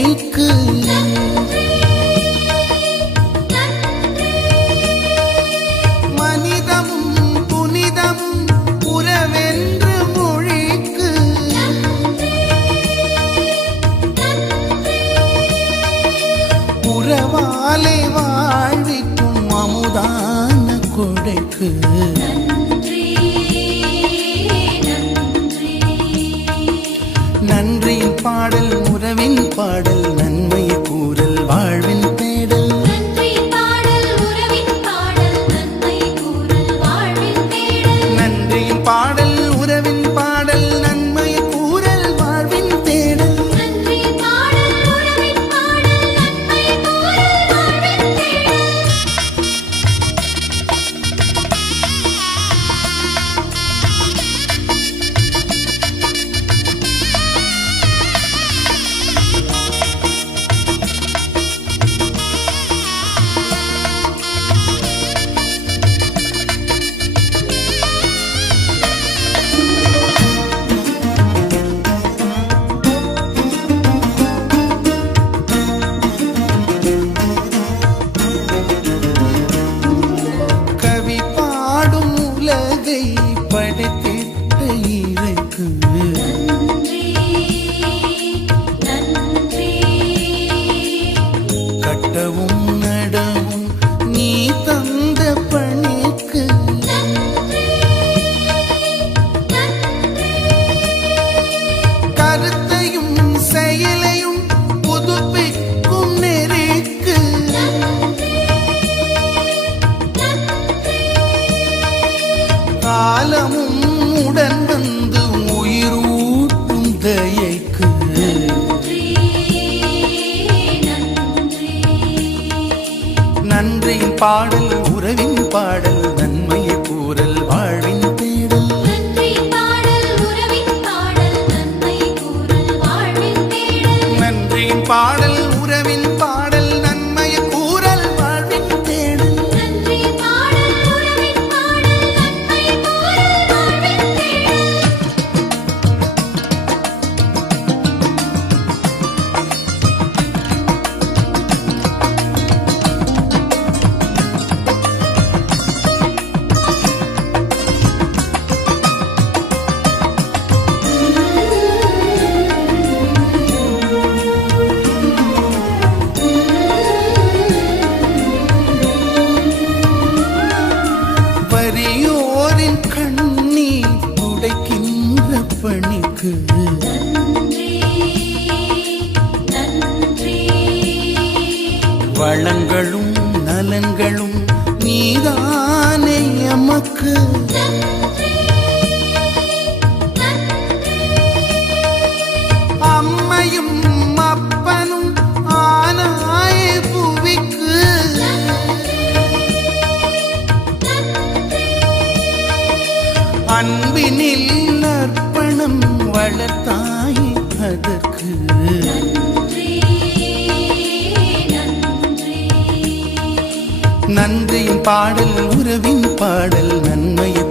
கொடைக்கு மனிதமும் புனிதமும் உறவென்று மொழிக்கு உறவாலே வாழ்விக்கும் அமுதான கொடைக்கு நன்றியின் பாடல் உறவின் பாடல் நன்மையை கூறல் வாழ்வின் தேடல் நன்றியின் பாடல் உறவின் பாடல் நன்மையை கூறல் வாழ்வின் தேடல் நன்றியின் பாடல் உறவின் பாடல் நன்மையை கூறல் வாழ்வின் தேடல் நன்றியின் பாடல் உறவின் பாடல் நன்மையை கூறல் வாழ்வின் தேடல் கட்டவும் நடவும் நீ தந்த பணிக்கு கருத்தையும் செயலையும் புதுப்பிக்கும் நெறிக்கு காலமும் உடன் வந்து உயிரூட்டும் தயைக்கு நன்றியின் பாடல் உறவின் பாடல் நன்மையை கூறல் வாழ்வின் தேடல் நன்றியின் பாடல் உறவின் பாடல் நன்மையை கூறல் வாழ்வின் தேடல் நன்றியின் பாடல் உறவின் பாடல் நன்மையை கூறல் வாழ்வின் தேடல் நன்றியின் பாடல் உறவின் பாடல் நன்மையை கூறல் வாழ்வின் தேடல் வறியோரின் கண்ணீர் துடைக்கின்ற பணிக்கு வளங்களும் நலன்களும் நீதானே எமக்கு அம்மையும் அப்பனும் ஆனாய புவிக்கு அன்பினில் அர்ப்பணம் வளர்த்தாய் அதற்கு நன்றியின் பாடல் உறவின் பாடல் நன்மையை